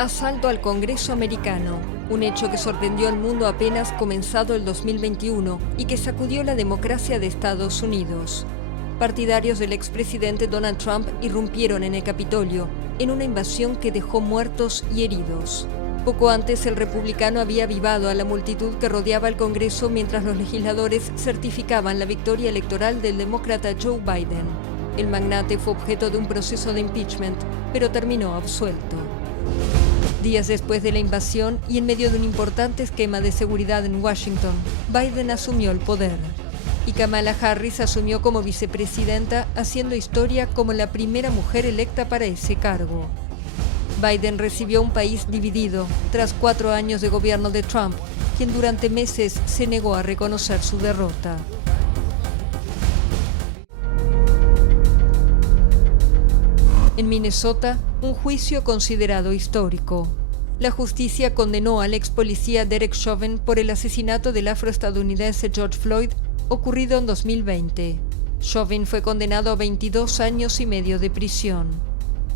Asalto al Congreso americano, un hecho que sorprendió al mundo apenas comenzado el 2021 y que sacudió la democracia de Estados Unidos. Partidarios del expresidente Donald Trump irrumpieron en el Capitolio en una invasión que dejó muertos y heridos. Poco antes, el republicano había avivado a la multitud que rodeaba el Congreso mientras los legisladores certificaban la victoria electoral del demócrata Joe Biden. El magnate fue objeto de un proceso de impeachment, pero terminó absuelto. Días después de la invasión y en medio de un importante esquema de seguridad en Washington, Biden asumió el poder. Y Kamala Harris asumió como vicepresidenta, haciendo historia como la primera mujer electa para ese cargo. Biden recibió un país dividido tras 4 años de gobierno de Trump, quien durante meses se negó a reconocer su derrota. En Minnesota, un juicio considerado histórico. La justicia condenó al ex policía Derek Chauvin por el asesinato del afroestadounidense George Floyd, ocurrido en 2020. Chauvin fue condenado a 22 años y medio de prisión.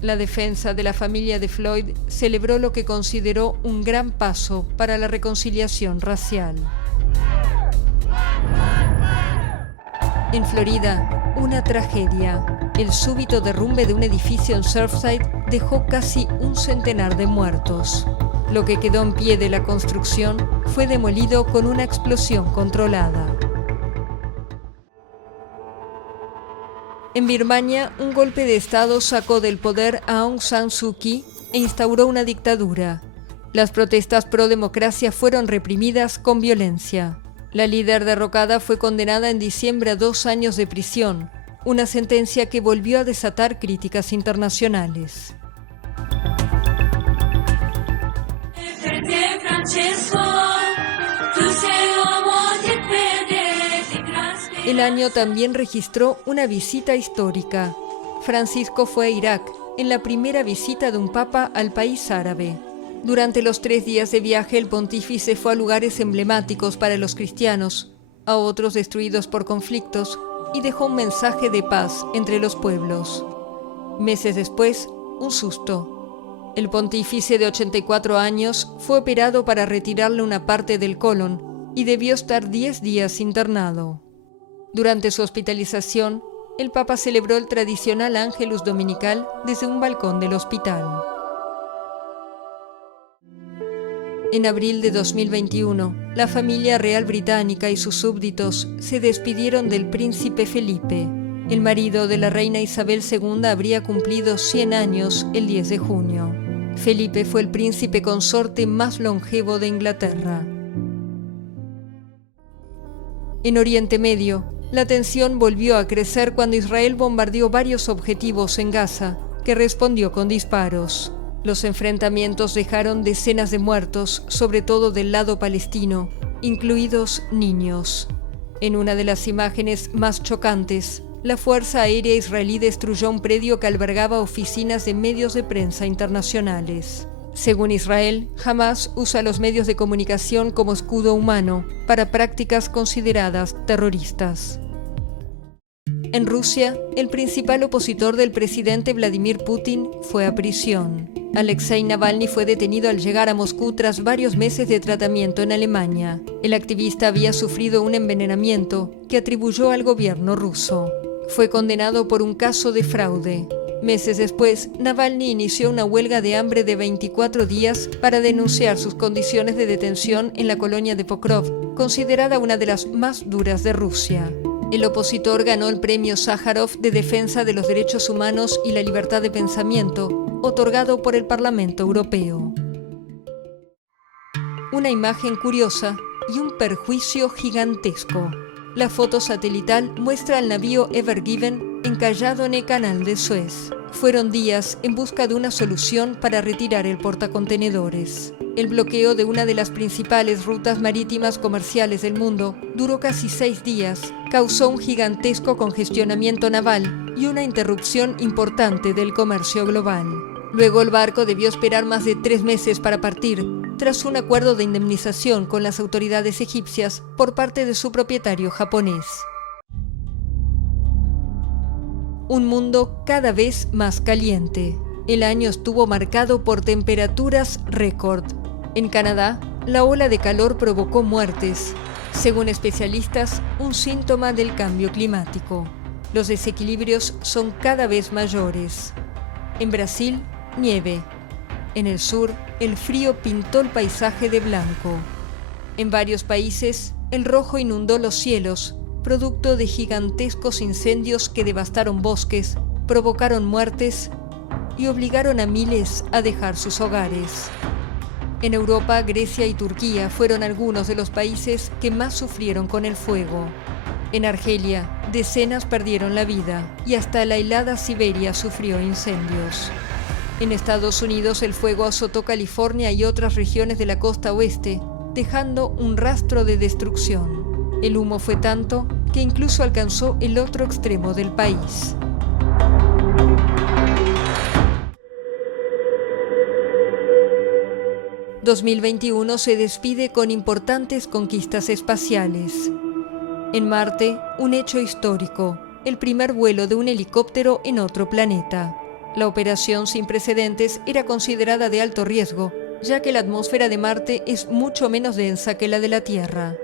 La defensa de la familia de Floyd celebró lo que consideró un gran paso para la reconciliación racial. En Florida, una tragedia. El súbito derrumbe de un edificio en Surfside dejó casi un centenar de muertos. Lo que quedó en pie de la construcción fue demolido con una explosión controlada. En Birmania, un golpe de Estado sacó del poder a Aung San Suu Kyi e instauró una dictadura. Las protestas pro democracia fueron reprimidas con violencia. La líder derrocada fue condenada en diciembre a 2 años de prisión, una sentencia que volvió a desatar críticas internacionales. El año también registró una visita histórica. Francisco fue a Irak, en la primera visita de un papa al país árabe. Durante los 3 días de viaje, el pontífice fue a lugares emblemáticos para los cristianos, a otros destruidos por conflictos, y dejó un mensaje de paz entre los pueblos. Meses después, un susto. El pontífice de 84 años fue operado para retirarle una parte del colon y debió estar 10 días internado. Durante su hospitalización, el Papa celebró el tradicional Ángelus Dominical desde un balcón del hospital. En abril de 2021, la familia real británica y sus súbditos se despidieron del príncipe Felipe. El marido de la reina Isabel II habría cumplido 100 años el 10 de junio. Felipe fue el príncipe consorte más longevo de Inglaterra. En Oriente Medio, la tensión volvió a crecer cuando Israel bombardeó varios objetivos en Gaza, que respondió con disparos. Los enfrentamientos dejaron decenas de muertos, sobre todo del lado palestino, incluidos niños. En una de las imágenes más chocantes, la Fuerza Aérea Israelí destruyó un predio que albergaba oficinas de medios de prensa internacionales. Según Israel, Hamás usa los medios de comunicación como escudo humano para prácticas consideradas terroristas. En Rusia, el principal opositor del presidente Vladimir Putin fue a prisión. Alexei Navalny fue detenido al llegar a Moscú tras varios meses de tratamiento en Alemania. El activista había sufrido un envenenamiento que atribuyó al gobierno ruso. Fue condenado por un caso de fraude. Meses después, Navalny inició una huelga de hambre de 24 días para denunciar sus condiciones de detención en la colonia de Pokrov, considerada una de las más duras de Rusia. El opositor ganó el premio Sájarov de Defensa de los Derechos Humanos y la Libertad de Pensamiento, otorgado por el Parlamento Europeo. Una imagen curiosa y un perjuicio gigantesco. La foto satelital muestra al navío Ever Given encallado en el canal de Suez. Fueron días en busca de una solución para retirar el portacontenedores. El bloqueo de una de las principales rutas marítimas comerciales del mundo duró casi 6 días, causó un gigantesco congestionamiento naval y una interrupción importante del comercio global. Luego el barco debió esperar más de 3 meses para partir, tras un acuerdo de indemnización con las autoridades egipcias por parte de su propietario japonés. Un mundo cada vez más caliente. El año estuvo marcado por temperaturas récord. En Canadá, la ola de calor provocó muertes, según especialistas, un síntoma del cambio climático. Los desequilibrios son cada vez mayores. En Brasil, nieve. En el sur, el frío pintó el paisaje de blanco. En varios países, el rojo inundó los cielos, producto de gigantescos incendios que devastaron bosques, provocaron muertes y obligaron a miles a dejar sus hogares. En Europa, Grecia y Turquía fueron algunos de los países que más sufrieron con el fuego. En Argelia, decenas perdieron la vida y hasta la helada Siberia sufrió incendios. En Estados Unidos, el fuego azotó California y otras regiones de la costa oeste, dejando un rastro de destrucción. El humo fue tanto que incluso alcanzó el otro extremo del país. ...2021 se despide con importantes conquistas espaciales. En Marte, un hecho histórico, el primer vuelo de un helicóptero en otro planeta. La operación sin precedentes era considerada de alto riesgo, ya que la atmósfera de Marte es mucho menos densa que la de la Tierra.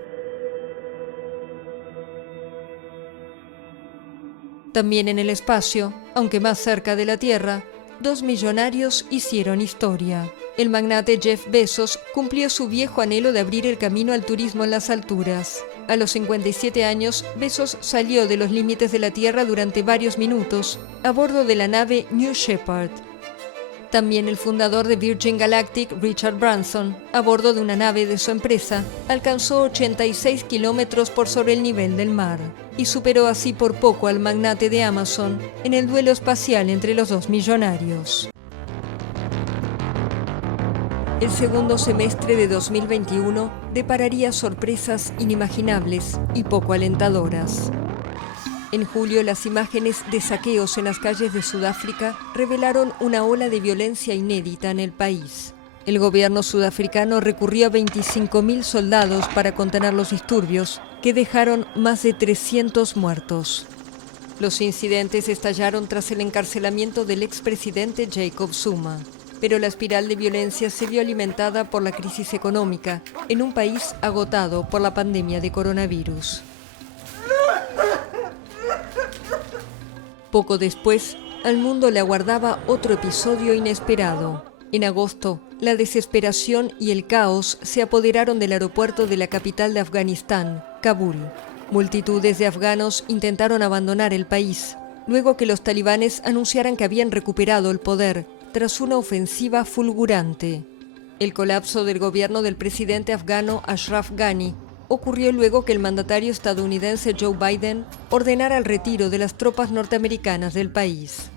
También en el espacio, aunque más cerca de la Tierra, 2 millonarios hicieron historia. El magnate Jeff Bezos cumplió su viejo anhelo de abrir el camino al turismo en las alturas. A los 57 años, Bezos salió de los límites de la Tierra durante varios minutos, a bordo de la nave New Shepard. También el fundador de Virgin Galactic, Richard Branson, a bordo de una nave de su empresa, alcanzó 86 kilómetros por sobre el nivel del mar y superó así por poco al magnate de Amazon en el duelo espacial entre los dos millonarios. El segundo semestre de 2021 depararía sorpresas inimaginables y poco alentadoras. En julio, las imágenes de saqueos en las calles de Sudáfrica revelaron una ola de violencia inédita en el país. El gobierno sudafricano recurrió a 25.000 soldados para contener los disturbios, que dejaron más de 300 muertos. Los incidentes estallaron tras el encarcelamiento del expresidente Jacob Zuma. Pero la espiral de violencia se vio alimentada por la crisis económica en un país agotado por la pandemia de coronavirus. Poco después, al mundo le aguardaba otro episodio inesperado. En agosto, la desesperación y el caos se apoderaron del aeropuerto de la capital de Afganistán, Kabul. Multitudes de afganos intentaron abandonar el país, luego que los talibanes anunciaran que habían recuperado el poder tras una ofensiva fulgurante. El colapso del gobierno del presidente afgano Ashraf Ghani ocurrió luego que el mandatario estadounidense Joe Biden ordenara el retiro de las tropas norteamericanas del país.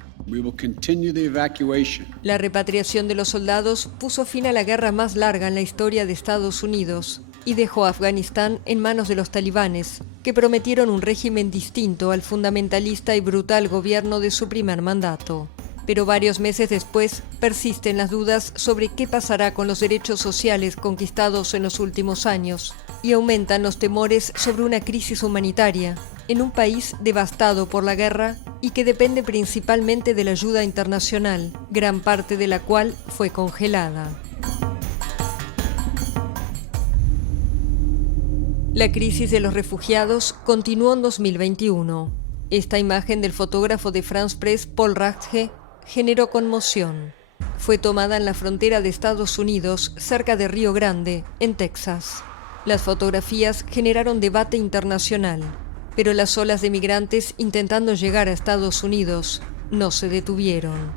La repatriación de los soldados puso fin a la guerra más larga en la historia de Estados Unidos y dejó a Afganistán en manos de los talibanes, que prometieron un régimen distinto al fundamentalista y brutal gobierno de su primer mandato. Pero varios meses después persisten las dudas sobre qué pasará con los derechos sociales conquistados en los últimos años y aumentan los temores sobre una crisis humanitaria en un país devastado por la guerra y que depende principalmente de la ayuda internacional, gran parte de la cual fue congelada. La crisis de los refugiados continuó en 2021. Esta imagen del fotógrafo de France Press, Paul Rachthe, generó conmoción. Fue tomada en la frontera de Estados Unidos, cerca de Río Grande, en Texas. Las fotografías generaron debate internacional, pero las olas de migrantes intentando llegar a Estados Unidos no se detuvieron.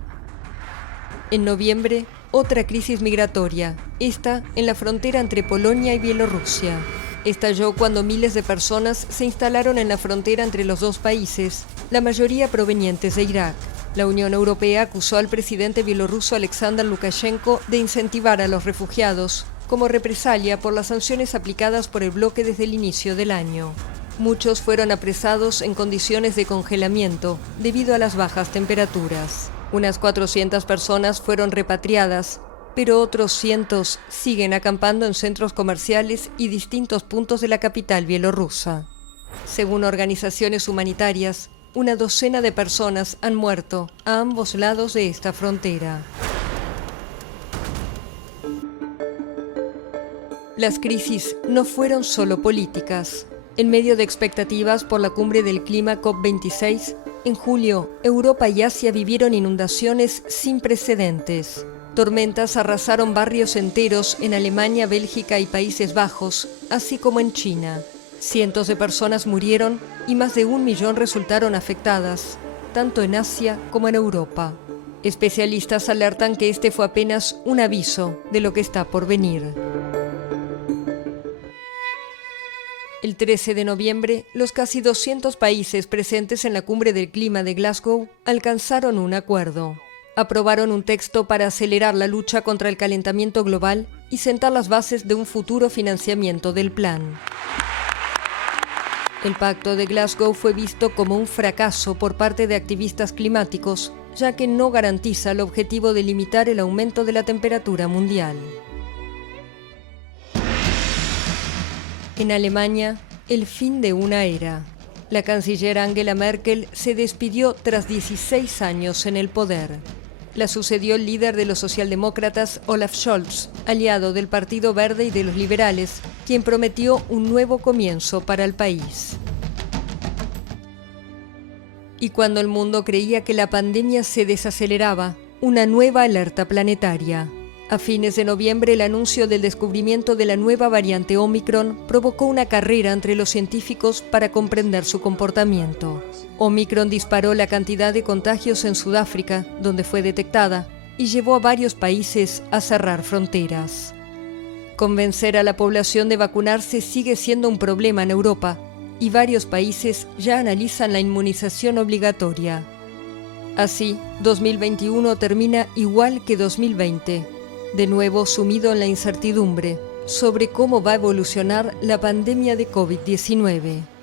En noviembre, otra crisis migratoria, esta en la frontera entre Polonia y Bielorrusia. Estalló cuando miles de personas se instalaron en la frontera entre los dos países, la mayoría provenientes de Irak. La Unión Europea acusó al presidente bielorruso Alexander Lukashenko de incentivar a los refugiados como represalia por las sanciones aplicadas por el bloque desde el inicio del año. Muchos fueron apresados en condiciones de congelamiento debido a las bajas temperaturas. Unas 400 personas fueron repatriadas, pero otros cientos siguen acampando en centros comerciales y distintos puntos de la capital bielorrusa. Según organizaciones humanitarias, una docena de personas han muerto a ambos lados de esta frontera. Las crisis no fueron solo políticas. En medio de expectativas por la cumbre del clima COP26, en julio, Europa y Asia vivieron inundaciones sin precedentes. Tormentas arrasaron barrios enteros en Alemania, Bélgica y Países Bajos, así como en China. Cientos de personas murieron y más de 1 millón resultaron afectadas, tanto en Asia como en Europa. Especialistas alertan que este fue apenas un aviso de lo que está por venir. El 13 de noviembre, los casi 200 países presentes en la Cumbre del Clima de Glasgow alcanzaron un acuerdo. Aprobaron un texto para acelerar la lucha contra el calentamiento global y sentar las bases de un futuro financiamiento del plan. El Pacto de Glasgow fue visto como un fracaso por parte de activistas climáticos, ya que no garantiza el objetivo de limitar el aumento de la temperatura mundial. En Alemania, el fin de una era. La canciller Angela Merkel se despidió tras 16 años en el poder. La sucedió el líder de los socialdemócratas, Olaf Scholz, aliado del Partido Verde y de los liberales, quien prometió un nuevo comienzo para el país. Y cuando el mundo creía que la pandemia se desaceleraba, una nueva alerta planetaria. A fines de noviembre, el anuncio del descubrimiento de la nueva variante Omicron provocó una carrera entre los científicos para comprender su comportamiento. Omicron disparó la cantidad de contagios en Sudáfrica, donde fue detectada, y llevó a varios países a cerrar fronteras. Convencer a la población de vacunarse sigue siendo un problema en Europa, y varios países ya analizan la inmunización obligatoria. Así, 2021 termina igual que 2020. De nuevo sumido en la incertidumbre sobre cómo va a evolucionar la pandemia de COVID-19.